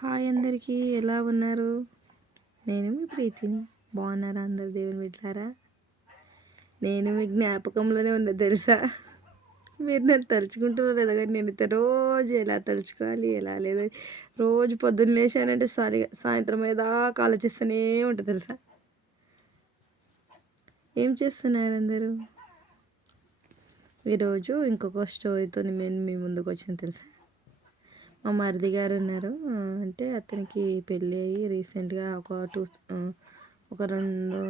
Hi అందరికీ, ఎలా ఉన్నారు? నేను మీ ప్రీతిని. బాగున్నారా అందరు దేవుని బిడ్డలారా? నేను మీ జ్ఞాపకంలోనే ఉన్నా తెలుసా. మీరు నన్ను తలుచుకుంటారో లేదా కానీ నేనైతే రోజు ఎలా తలుచుకోవాలి ఎలా లేదు రోజు పొద్దున్న లేచానంటే సాయంత్రం అయ్యేదాకా ఆలోచిస్తూనే ఉంటుంది తెలుసా. ఏం చేస్తున్నారు అందరూ? ఈరోజు ఇంకొక స్టోరీతో నేను మీ ముందుకు వచ్చాను తెలుసా. మా మరిది గారు ఉన్నారు, అంటే అతనికి పెళ్ళి అయ్యి రీసెంట్గా ఒక రెండు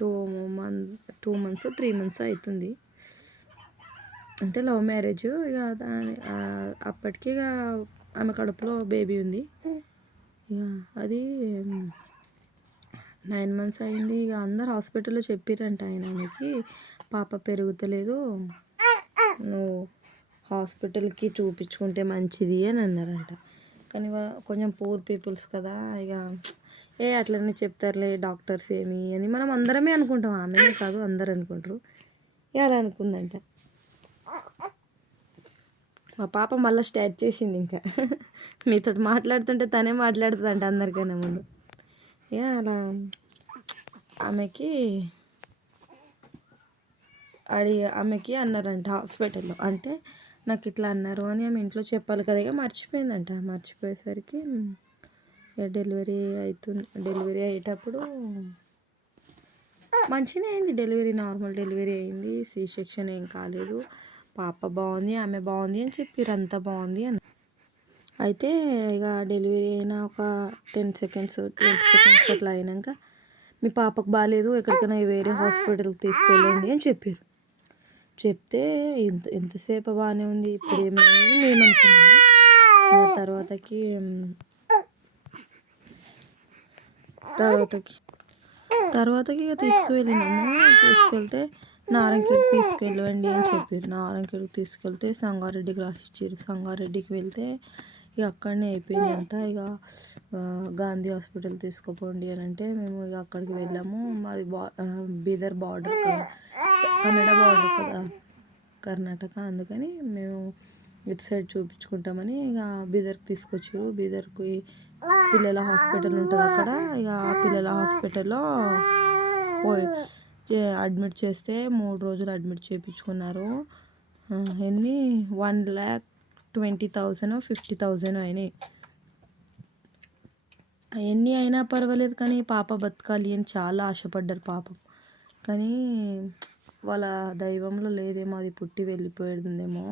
2 మంత్స్ 3 మంత్స్ అవుతుంది. అంటే లవ్ మ్యారేజ్. ఇక అప్పటికి ఇక ఆమె కడుపులో బేబీ ఉంది. ఇక అది 9 మంత్స్ అయింది. ఇక అందరు హాస్పిటల్లో చెప్పిరంట ఆమెకి పాప పెరుగుతలేదు, నువ్వు హాస్పిటల్కి చూపించుకుంటే మంచిది అని అన్నారంట. కానీ కొంచెం పూర్ పీపుల్స్ కదా, ఇక అట్లనే చెప్తారులే డాక్టర్స్ ఏమి అని మనం అందరమే అనుకుంటాం, ఆమెనే కాదు అందరు అనుకుంటారు. అలా అనుకుందంట. మా పాప మళ్ళీ స్టార్ట్ చేసింది ఇంకా మీతో మాట్లాడుతుంటే తనే మాట్లాడుతుందంట అందరికన్నా ముందు. అలా ఆమెకి అన్నారంట హాస్పిటల్లో. అంటే నాకు ఇట్లా అన్నారు అని ఆమె ఇంట్లో చెప్పాలి కదా, ఇక మర్చిపోయిందంట. మర్చిపోయేసరికి డెలివరీ అయ్యేటప్పుడు మంచిగానే అయింది. నార్మల్ డెలివరీ అయింది, సి సెక్షన్ ఏం కాలేదు, పాప బాగుంది, ఆమె బాగుంది అని చెప్పారు, అంతా బాగుంది అని. అయితే ఇక డెలివరీ అయిన ఒక 10 సెకండ్స్ 20 సెకండ్స్ అట్లా అయినాక మీ పాపకు బాగాలేదు, ఎక్కడికైనా వేరే హాస్పిటల్కి తీసుకెళ్ళండి అని చెప్పారు. చెప్తే ఎంతసేపు బాగానే ఉంది, ఇప్పుడు ఏమైంది మేము అనుకున్నాము. తర్వాతకి ఇక తీసుకెళ్తే నారాయణఖేడ్కి తీసుకెళ్ళండి అని చెప్పారు. నారాయణఖేడ్కి తీసుకెళ్తే సంగారెడ్డికి రాసిచ్చారు. సంగారెడ్డికి వెళ్తే ఇక అక్కడనే అయిపోయిందంట. ఇక గాంధీ హాస్పిటల్ తీసుకుపోండి అని అంటే మేము ఇక అక్కడికి వెళ్ళాము. మాది బీదర్ బార్డర్ కదా, కన్నడ బార్డర్ కదా, కర్ణాటక. అందుకని మేము ఇటు సైడ్ చూపించుకుంటామని ఇక బీదర్కి తీసుకొచ్చారు. బీదర్కి పిల్లల హాస్పిటల్ ఉంటుంది అక్కడ. ఇక ఆ పిల్లల హాస్పిటల్లో అడ్మిట్ చేస్తే 3 రోజులు అడ్మిట్ చేయించుకున్నారు. ఎన్ని 1,20,000 50,000 అయినాయి. ఎన్ని అయినా పర్వాలేదు కానీ పాప బతకాలి అని చాలా ఆశపడ్డారు పాపం. కానీ వాళ్ళ దైవంలో లేదేమో, అది పుట్టి వెళ్ళిపోయిందేమో.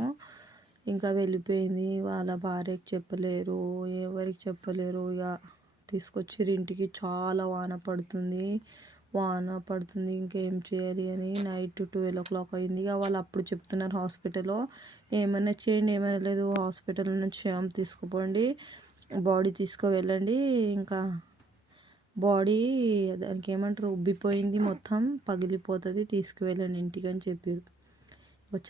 ఇంకా వెళ్ళిపోయింది. వాళ్ళ భార్యకి చెప్పలేరు, ఎవరికి చెప్పలేరు. ఇక తీసుకొచ్చారు ఇంటికి. చాలా వాన పడుతుంది. ఇంకేం చేయాలి అని నైట్ 12 o'clock అయింది. ఇక వాళ్ళు అప్పుడు చెప్తున్నారు హాస్పిటల్లో, ఏమైనా చేయండి, ఏమైనా లేదు, హాస్పిటల్ నుంచి శవం తీసుకుపోండి, బాడీ తీసుకువెళ్ళండి, ఇంకా బాడీ దానికి ఏమంటారు ఉబ్బిపోయింది, మొత్తం పగిలిపోతుంది, తీసుకువెళ్ళండి ఇంటికి అని చెప్పారు.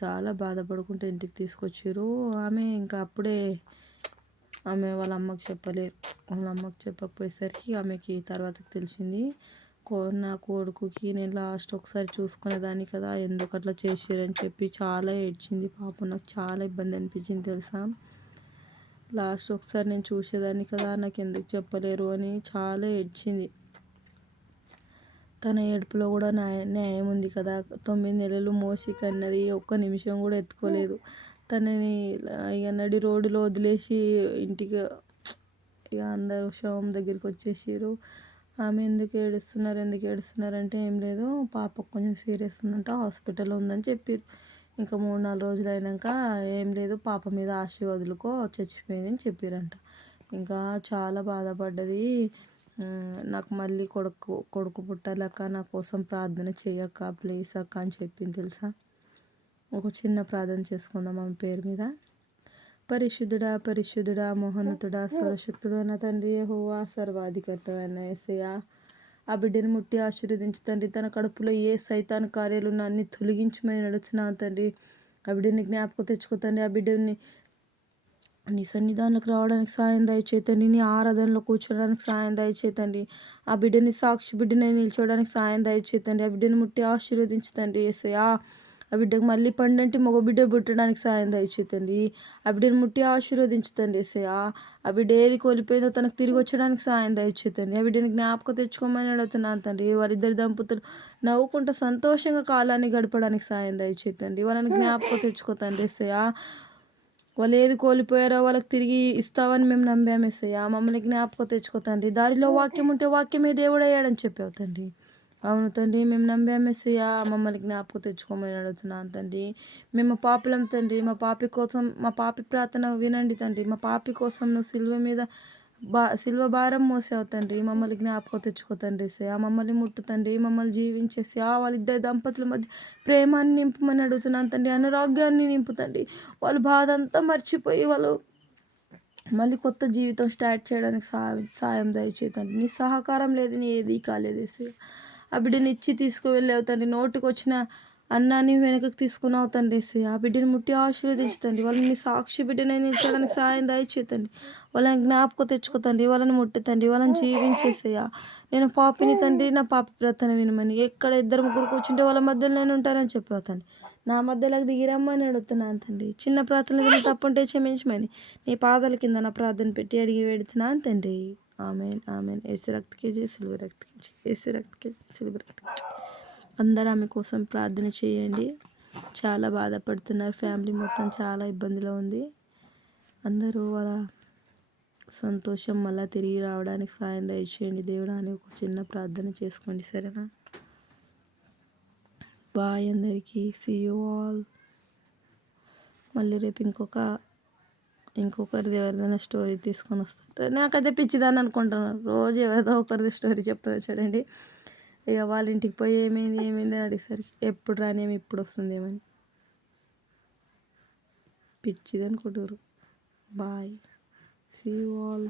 చాలా బాధపడుకుంటూ ఇంటికి తీసుకొచ్చారు. ఆమె ఇంకా అప్పుడే వాళ్ళ అమ్మకి చెప్పలేరు. వాళ్ళ అమ్మకి చెప్పకపోయేసరికి ఆమెకి తర్వాతకి తెలిసింది, నా కొడుకుకి నేను లాస్ట్ ఒకసారి చూసుకునేదాన్ని కదా, ఎందుకు అట్లా చేసారని చెప్పి చాలా ఏడ్చింది పాపం. నాకు చాలా ఇబ్బంది అనిపించింది తెలుసా. లాస్ట్ ఒకసారి నేను చూసేదాన్ని కదా, నాకు ఎందుకు చెప్పలేరు అని చాలా ఏడ్చింది. తన ఏడుపులో కూడా న్యాయం ఉంది కదా. 9 నెలలు మోసి కన్నది, ఒక్క నిమిషం కూడా ఎత్తుకోలేదు. తనని ఇక నడి రోడ్డులో వదిలేసి ఇంటికి ఇక అందరూ శవం దగ్గరికి వచ్చేసారు. ఆమె ఎందుకు ఏడుస్తున్నారు అంటే ఏం లేదు, పాపకు కొంచెం సీరియస్ ఉందంట, హాస్పిటల్లో ఉందని చెప్పారు. ఇంకా 3-4 రోజులు అయినాక ఏం లేదు, పాప మీద ఆశ వదులుకో, చచ్చిపోయింది అని చెప్పారంట. ఇంకా చాలా బాధపడ్డది. నాకు మళ్ళీ కొడుకు పుట్టాలక్క, నా కోసం ప్రార్థన చేయక్క ప్లీజ్ అక్క అని చెప్పింది తెలుసా. ఒక చిన్న ప్రార్థన చేసుకుందాం ఆమె పేరు మీద. పరిశుద్ధుడా మోహనతుడా సర్వశక్తుడు అన్న తండ్రి యెహోవా, సర్వాధికర్త అయిన యేసయ్యా, ఆ బిడ్డని ముట్టి ఆశీర్వదించు తండ్రి. తన కడుపులో ఏ సైతాన్ కార్యాలు అన్ని తొలగించమని నడుచున్నా తండ్రి. ఆ బిడ్డని జ్ఞాపకం తెచ్చుకో తండ్రి. ఆ బిడ్డని నీ సన్నిధానంలోకి రావడానికి సాయం దయచేతండి. నీ ఆరాధనలో కూర్చోడానికి సాయం దయచేతండి. ఆ బిడ్డని సాక్షి బిడ్డని నిల్చోవడానికి సాయం దయచేతండి. ఆ బిడ్డని ముట్టి ఆశీర్వదించుతండి యేసయ్యా. ఆ ఆ బిడ్డకు మళ్ళీ పండంటి మగ బిడ్డ పుట్టడానికి సాయం దయచేతండి. ఆ బిడ్డను ముట్టి ఆశీర్వదించుతండి యేసయ్యా. ఆ బిడ్డ ఏది కోల్పోయిందో తనకు తిరిగి వచ్చడానికి సాయం దయచేతండి. ఆ బిడ్డని జ్ఞాపకం తెచ్చుకోమని అడుగుతున్నాను తండ్రి. వాళ్ళిద్దరి దంపతులు నవ్వుకుంటూ సంతోషంగా కాలాన్ని గడపడానికి సాయం దయచేతండి. వాళ్ళని జ్ఞాపకం తెచ్చుకోతండి యేసయ్యా. వాళ్ళు ఏది కోల్పోయారో వాళ్ళకి తిరిగి ఇస్తావని మేము నమ్మాము యేసయ్యా. మమ్మల్ని జ్ఞాపకం తెచ్చుకోతండి. దారిలో వాక్యం ఉంటే వాక్యమే దేవుడయ్యాడని చెప్పావు తండ్రి. అవును తండ్రి, మేము నమ్మాము యేసయ్యా. మమ్మల్ని జ్ఞాపకం తెచ్చుకోమని అడుగుతున్నాను తండ్రి. మేము పాపులం తండ్రి. మా పాపి కోసం మా పాపి ప్రార్థన వినండి తండ్రి. మా పాపి కోసం నువ్వు సిలువ భారం మోసావు తండ్రి. మమ్మల్ని జ్ఞాపకం తెచ్చుకో తండ్రి యేసయ్యా. మమ్మల్ని ముట్టు తండ్రి. మమ్మల్ని జీవించేసయ్యా. వాళ్ళిద్దరి దంపతుల మధ్య ప్రేమాన్ని నింపమని అడుగుతున్నాను తండ్రి. అనురాగ్యాన్ని నింపు తండ్రి. వాళ్ళ బాధ అంతా మర్చిపోయి వాళ్ళు మళ్ళీ కొత్త జీవితం స్టార్ట్ చేయడానికి సాయం దయచేతండి. నీ సహకారం లేదు, నీ ఏది కాలేదు యేసయ్యా. ఆ బిడ్డని ఇచ్చి తీసుకువెళ్ళావు తండ్రి. నోటికి వచ్చిన అన్నాన్ని వెనకకి తీసుకున్నావు తండ్రి యేసయ్యా. ఆ బిడ్డని ముట్టి ఆశీర్వదించుతండి. వాళ్ళని సాక్షి బిడ్డనై నిలిచడానికి సాయం దయచేతండి. వాళ్ళని జ్ఞాపకం తెచ్చుకోతండి. వాళ్ళని ముట్టుతండి. వాళ్ళని జీవించేసయ్యా. నేను పాపిని తండ్రి, నా పాపి ప్రార్థన వినమని. ఎక్కడ ఇద్దరు ముగ్గురు కూర్చుంటే వాళ్ళ మధ్యలో నేను ఉంటానని చెప్పావు తండ్రి. నా మధ్యలోకి దిగిరమ్మని అడుగుతున్నాను తండ్రి. చిన్న ప్రార్థన ఏదైనా తప్పుంటే క్షమించమని నీ పాదాల కింద నా ప్రార్థన పెట్టి అడిగి వేడుతున్నాను తండ్రి. Amen amen. యేసు రక్తకే జై, సిలువ రక్తకే జై. యేసు రక్తకే జై, సిలువ రక్తకే జై. అందరూ ఆమె కోసం ప్రార్థన చేయండి. చాలా బాధపడుతున్నారు. ఫ్యామిలీ మొత్తం చాలా ఇబ్బందిలో ఉంది. అందరూ వాళ్ళ సంతోషం మళ్ళీ తిరిగి రావడానికి సాయం దయచేయండి దేవుడా అని ఒక చిన్న ప్రార్థన చేసుకోండి, సరేనా? బాయ్ అందరికీ. See you all. మళ్ళీ రేపు ఇంకొకరిది ఎవరిదైనా స్టోరీ తీసుకొని వస్తారు. నాకైతే పిచ్చిదాన్ని అనుకుంటున్నాను. రోజు ఎవరిదో ఒకరిది స్టోరీ చెప్తా చూడండి. ఇక వాళ్ళ ఇంటికి పోయి ఏమైంది అని అడిగేసరికి ఎప్పుడు రానేమి ఇప్పుడు వస్తుందేమని పిచ్చిది అనుకుంటారు. బాయ్. See you all.